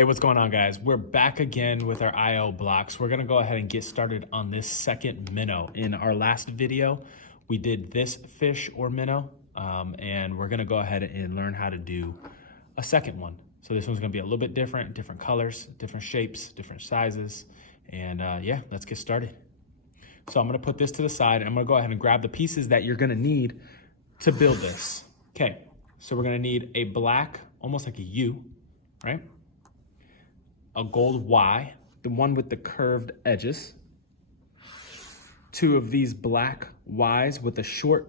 Hey, what's going on, guys? We're back again with our IO blocks. We're gonna go ahead and get started on this second minnow. In our last video, we did this fish or minnow, and we're gonna go ahead and learn how to do a second one. So this one's gonna be a little bit different colors, different shapes, different sizes, and yeah, let's get started. So I'm gonna put this to the side, and I'm gonna go ahead and grab the pieces that you're gonna need to build this. Okay, so we're gonna need a black, almost like a U, right? A gold Y, the one with the curved edges. Two of these black Ys with a short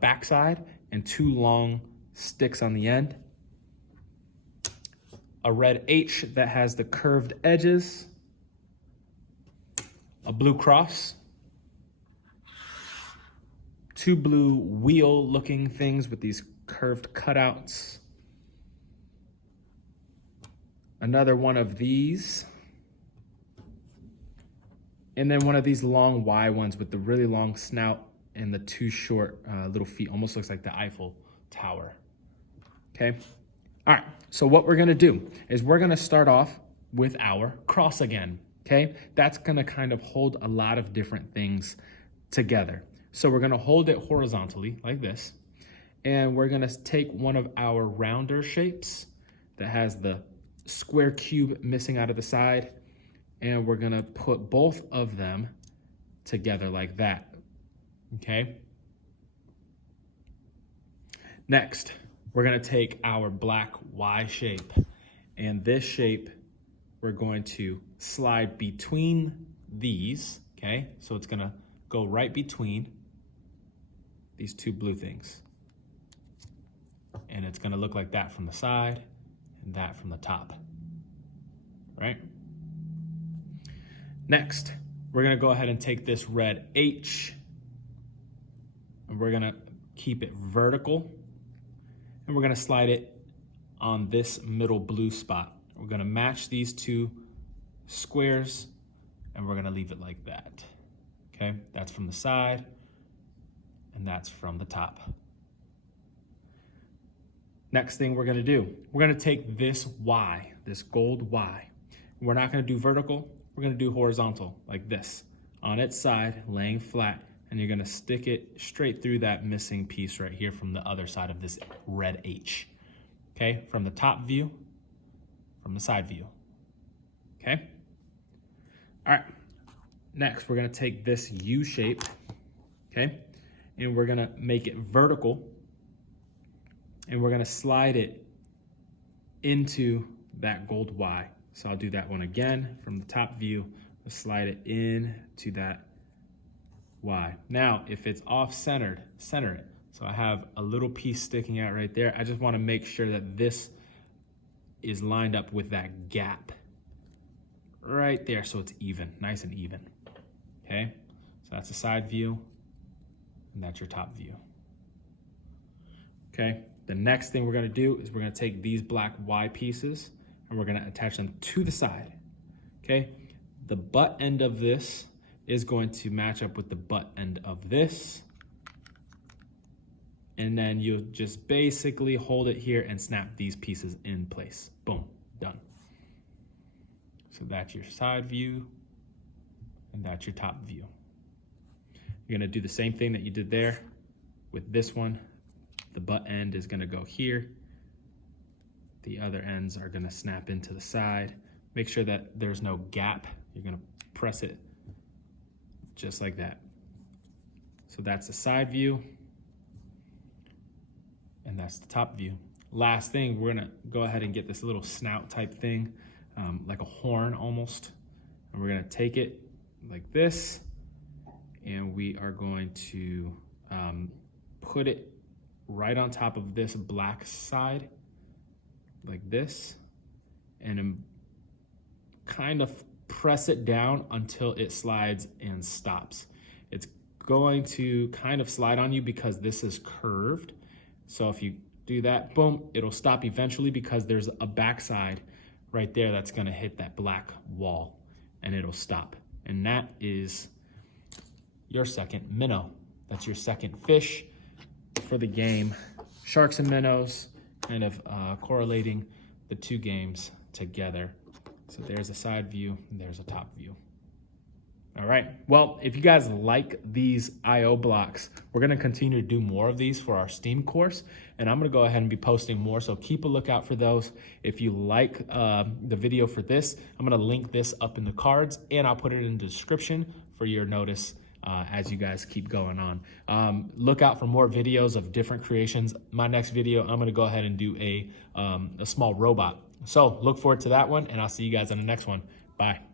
backside and two long sticks on the end. A red H that has the curved edges. A blue cross. Two blue wheel looking things with these curved cutouts. Another one of these. And then one of these long Y ones with the really long snout and the two short little feet. Almost looks like the Eiffel Tower. Okay. All right. So what we're going to do is we're going to start off with our cross again. Okay. That's going to kind of hold a lot of different things together. So we're going to hold it horizontally like this. And we're going to take one of our rounder shapes that has the square cube missing out of the side, and we're gonna put both of them together like that. Okay. Next, we're gonna take our black Y shape, and this shape we're going to slide between these. Okay, so it's gonna go right between these two blue things, and it's gonna look like that from the side and that from the top, right? Next, we're gonna go ahead and take this red H, and we're gonna keep it vertical, and we're gonna slide it on this middle blue spot. We're gonna match these two squares, and we're gonna leave it like that, okay? That's from the side, and that's from the top. Next thing we're gonna do, we're gonna take this Y, this gold Y. We're not gonna do vertical, we're gonna do horizontal, like this. On its side, laying flat, and you're gonna stick it straight through that missing piece right here from the other side of this red H. Okay, from the top view, from the side view, okay? All right, next we're gonna take this U shape, okay? And we're gonna make it vertical, and we're gonna slide it into that gold Y. So I'll do that one again from the top view. We'll slide it into that Y. Now, if it's off-centered, center it. So I have a little piece sticking out right there. I just wanna make sure that this is lined up with that gap right there, so it's even, nice and even, okay? So that's the side view, and that's your top view, okay? The next thing we're gonna do is we're gonna take these black Y pieces and we're gonna attach them to the side, okay? The butt end of this is going to match up with the butt end of this. And then you'll just basically hold it here and snap these pieces in place. Boom, done. So that's your side view, and that's your top view. You're gonna do the same thing that you did there with this one. The butt end is gonna go here. The other ends are gonna snap into the side. Make sure that there's no gap. You're gonna press it just like that. So that's the side view, and that's the top view. Last thing, we're gonna go ahead and get this little snout type thing, like a horn almost. And we're gonna take it like this, and we are going to put it right on top of this black side, like this, and kind of press it down until it slides and stops. It's going to kind of slide on you because this is curved. So if you do that, boom, it'll stop eventually because there's a backside right there that's gonna hit that black wall, and it'll stop. And that is your second minnow. That's your second fish for the game. Sharks and minnows, kind of correlating the two games together. So there's a side view, and there's a top view. All right, well, if you guys like these IO blocks, we're gonna continue to do more of these for our STEAM course, and I'm gonna go ahead and be posting more, so keep a lookout for those. If you like the video for this, I'm gonna link this up in the cards, and I'll put it in the description for your notice as you guys keep going on. Look out for more videos of different creations. My next video, I'm gonna go ahead and do a small robot. So look forward to that one, and I'll see you guys on the next one. Bye.